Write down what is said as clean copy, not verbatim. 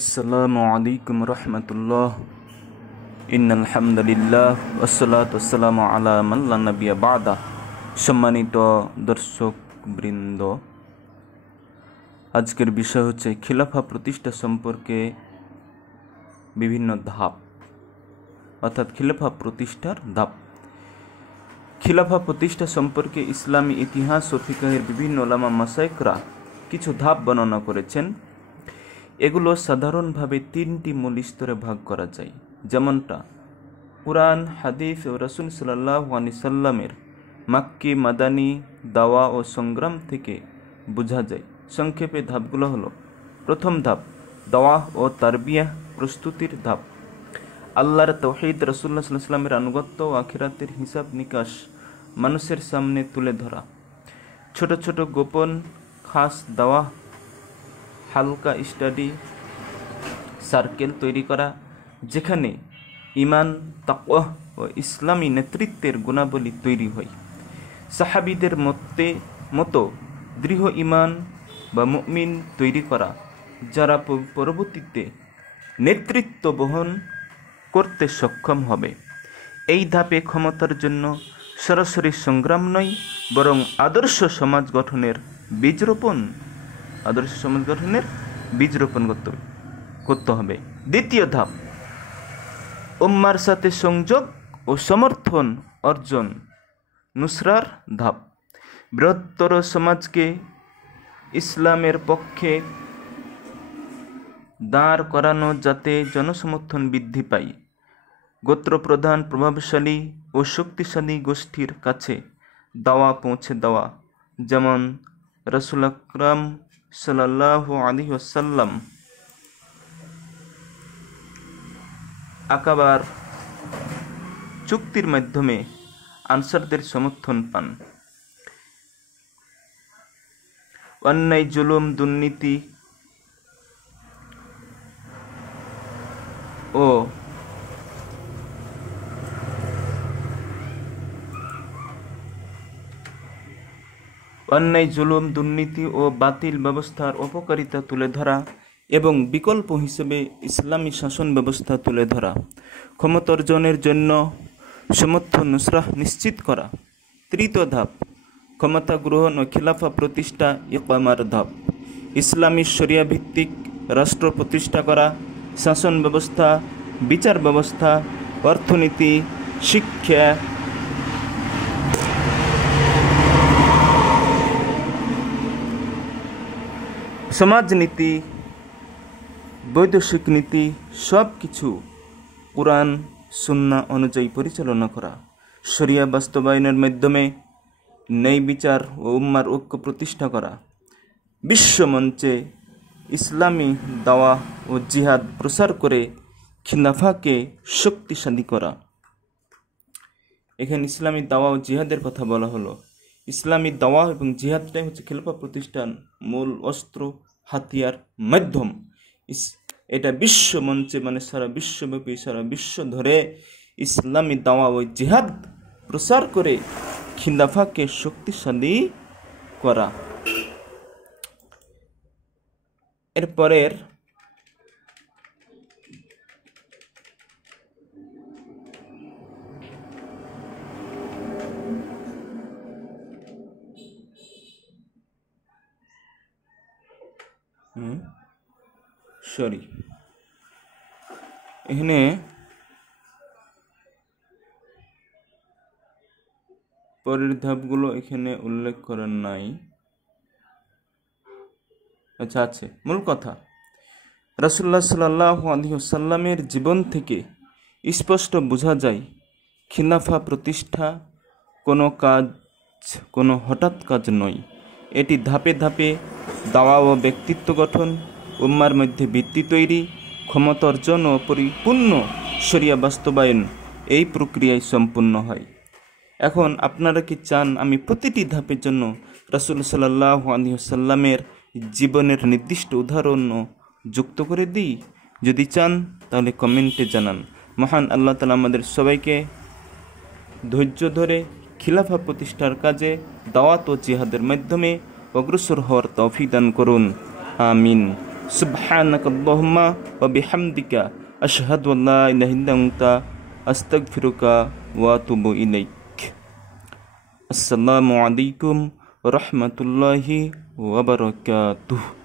আসসালামু আলাইকুম রহমতুল্লাহ। ইন্নাল হামদুলিল্লাহ ওয়াসসালাতু ওয়াসসালামু আলা মান লা নাবিয়্যা বা'দা। সম্মানিত দর্শক বৃন্দ, আজকের বিষয় হচ্ছে খিলাফা প্রতিষ্ঠা সম্পর্কে বিভিন্ন ধাপ, অর্থাৎ খিলাফা প্রতিষ্ঠার ধাপ। খিলাফা প্রতিষ্ঠা সম্পর্কে ইসলামী ইতিহাস ও ফিকহের বিভিন্ন উলামা মাশায়েখরা কিছু ধাপ বর্ণনা করেছেন। এগুলো সাধারণভাবে তিনটি মূল স্তরে ভাগ করা যায়, যেমনটা কুরআন, হাদিস ও রাসূল সাল্লাল্লাহু আলাইহি সাল্লামের মাক্কি মাদানী দাওয়া ও সংগ্রাম থেকে বোঝা যায়। সংক্ষেপে ধাপগুলো হলো: প্রথম ধাপ দাওয়া ও তারবিয়াহ প্রস্তুতির ধাপ। আল্লাহর তাওহীদ, রাসূলুল্লাহ সাল্লাল্লাহু আলাইহি সাল্লামের আনুগত্য ও আখিরাতের হিসাব নিকাশ মানুষের সামনে তুলে ধরা। ছোট ছোট গোপন খাস দাওয়া, হালকা স্টাডি সার্কেল তৈরি করা, যেখানে ঈমান, তাকওয়া ও ইসলামী নেতৃত্বের গুণাবলী তৈরি হয়। সাহাবীদের মতো দৃঢ় ঈমান বা মুমিন তৈরি করা, যারা পরবর্তীতে নেতৃত্ব বহন করতে সক্ষম হবে। এই ধাপে ক্ষমতার জন্য সরাসরি সংগ্রাম নয়, বরং আদর্শ সমাজ গঠনের বীজ রোপণ করতে হবে। দ্বিতীয় ধাপ উম্মার সাথে সংযোগ ও সমর্থন অর্জন, নুসরার ধাপ। বৃহত্তর সমাজকে ইসলামের পক্ষে দাঁড় করানো, যাতে জনসমর্থন বৃদ্ধি পায়। গোত্রপ্রধান, প্রভাবশালী ও শক্তিশালী গোষ্ঠীর কাছে দাওয়া পৌঁছে দেওয়া, যেমন রাসূল আকরাম সাল্লাল্লাহু আলাইহি ওয়াসাল্লাম আকাবার চুক্তির মাধ্যমে আনসারদের সমর্থন পান। অন্যায়, জুলুম, দুর্নীতি ও বাতিল ব্যবস্থার অপকারিতা তুলে ধরা এবং বিকল্প হিসেবে ইসলামী শাসন ব্যবস্থা তুলে ধরা। ক্ষমতা অর্জনের জন্য সমর্থন, নুসরাহ নিশ্চিত করা। তৃতীয় ধাপ ক্ষমতা গ্রহণ ও খিলাফা প্রতিষ্ঠা, ইকামার ধাপ। ইসলামী শরিয়া ভিত্তিক রাষ্ট্র প্রতিষ্ঠা করা, শাসন ব্যবস্থা, বিচার ব্যবস্থা, অর্থনীতি, শিক্ষা, সমাজনীতি, বৈদেশিক নীতি সব কিছু কুরআন সুন্নাহ অনুযায়ী পরিচালনা করা। শরিয়া বাস্তবায়নের মাধ্যমে ন্যায় বিচার ও উম্মার ঐক্য প্রতিষ্ঠা করা। বিশ্বমঞ্চে ইসলামী দাওয়া ও জিহাদ প্রসার করে খিলাফাকে শক্তিশালী করা। এখানে ইসলামী দাওয়া ও জিহাদের কথা বলা হলো। ইসলামী দাওয়া এবং জিহাদটাই হচ্ছে খিলাফা প্রতিষ্ঠান মূল অস্ত্র, হাতিয়ার, মাধ্যম। এটা বিশ্ব মঞ্চে, মানে সারা বিশ্বব্যাপী, সারা বিশ্ব ধরে ইসলামী দাওয়া ও জিহাদ প্রসার করে খিলাফাকে শক্তিশালী করা। এরপরের এখানে পরের ধাপগুলো এখানে উল্লেখ করার নাই। আচ্ছা, আছে। মূল কথা, রাসূলুল্লাহ সাল্লাল্লাহু আলাইহি ওয়াসাল্লামের জীবন থেকে স্পষ্ট বোঝা যায় খিলাফা প্রতিষ্ঠা কোনো হঠাৎ কাজ নয়। এটি ধাপে ধাপে দাওয়া ও ব্যক্তিত্ব গঠন, উম্মার মধ্যে ভিত্তি তৈরি, ক্ষমতা অর্জন ও পরিপূর্ণ শরিয়া বাস্তবায়ন, এই প্রক্রিয়ায় সম্পূর্ণ হয়। এখন আপনারা কি চান আমি প্রতিটি ধাপের জন্য রাসূল সাল্লাল্লাহু আলাইহি ওয়াসাল্লামের জীবনের নির্দিষ্ট উদাহরণ যুক্ত করে দিই? যদি চান তাহলে কমেন্টে জানান। মহান আল্লাহ তাআলা আমাদের সবাইকে ধৈর্য ধরে খিলাফা প্রতিষ্ঠার কাজে দাওয়াত ও জিহাদের মাধ্যমে অগ্রসর হওয়ার তৌফিক দান করুন। আমিন। সুবহানাকাল্লাহুম্মা ওয়া বিহামদিকা আশহাদু আল্লা ইলাহা ইল্লা আনতা আস্তাগফিরুকা ওয়া আতুবু ইলাইক। আসসালামু আলাইকুম ওয়া রাহমাতুল্লাহি ওয়া বারাকাতুহু।